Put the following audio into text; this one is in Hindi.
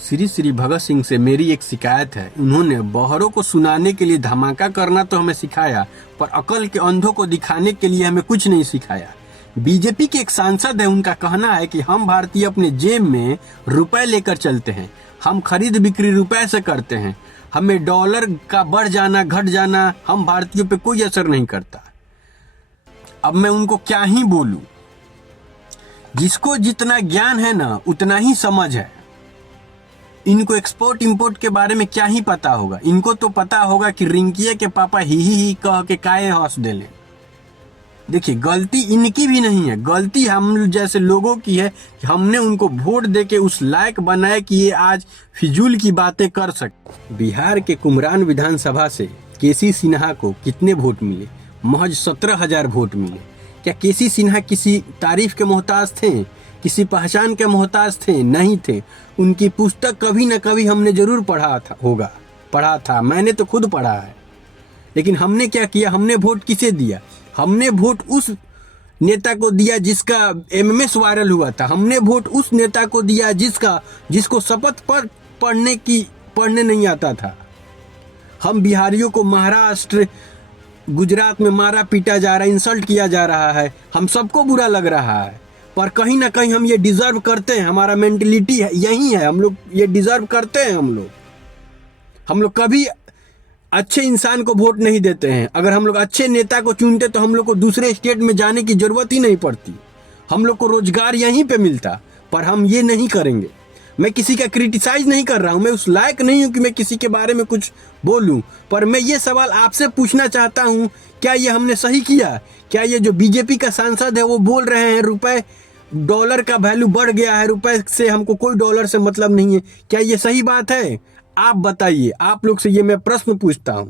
श्री श्री भगत सिंह से मेरी एक शिकायत है। उन्होंने बहरों को सुनाने के लिए धमाका करना तो हमें सिखाया, पर अकल के अंधों को दिखाने के लिए हमें कुछ नहीं सिखाया। बीजेपी के एक सांसद है, उनका कहना है कि हम भारतीय अपने जेब में रुपए लेकर चलते हैं, हम खरीद बिक्री रुपए से करते हैं, हमें डॉलर का बढ़ जाना घट जाना हम भारतीयों पे कोई असर नहीं करता। अब मैं उनको क्या ही बोलूं। जिसको जितना ज्ञान है ना उतना ही समझ है। इनको एक्सपोर्ट इंपोर्ट के बारे में क्या ही पता होगा। इनको तो पता होगा कि रिंकिया के पापा ही कह के काहे हंस देले। देखिए, गलती इनकी भी नहीं है, गलती हम जैसे लोगों की है कि हमने उनको वोट देके उस लायक बनाया कि ये आज फिजूल की बातें कर सके। बिहार के कुमरान विधानसभा से केसी सिन्हा को कितने वोट मिले? महज 17,000 वोट मिले। क्या केसी सिन्हा किसी तारीफ के मोहताज थे? किसी पहचान के मोहताज थे? नहीं थे। उनकी पुस्तक कभी न कभी हमने जरूर पढ़ा था। मैंने तो खुद पढ़ा है। लेकिन हमने क्या किया? हमने वोट किसे दिया? हमने वोट उस नेता को दिया जिसका एमएमएस वायरल हुआ था। हमने वोट उस नेता को दिया जिसको शपथ पर पढ़ने नहीं आता था। हम बिहारियों को महाराष्ट्र गुजरात में मारा पीटा जा रहा है, इंसल्ट किया जा रहा है, हम सबको बुरा लग रहा है, पर कहीं ना कहीं हम ये डिजर्व करते हैं। हमारा मेंटलिटी है यही है, हम लोग ये डिजर्व करते हैं। हम लोग कभी अच्छे इंसान को वोट नहीं देते हैं। अगर हम लोग अच्छे नेता को चुनते तो हम लोग को दूसरे स्टेट में जाने की जरूरत ही नहीं पड़ती, हम लोग को रोजगार यहीं पे मिलता। पर हम ये नहीं करेंगे। मैं किसी का क्रिटिसाइज नहीं कर रहा हूं, मैं उस लायक नहीं हूं कि मैं किसी के बारे में कुछ बोलूं, पर मैं ये सवाल आपसे पूछना चाहता हूं, क्या ये हमने सही किया? क्या ये जो बीजेपी का सांसद है वो बोल रहे हैं रुपए डॉलर का वैल्यू बढ़ गया है, रुपए से हमको कोई डॉलर से मतलब नहीं है, क्या ये सही बात है? आप बताइए। आप लोग से ये मैं प्रश्न पूछता हूं।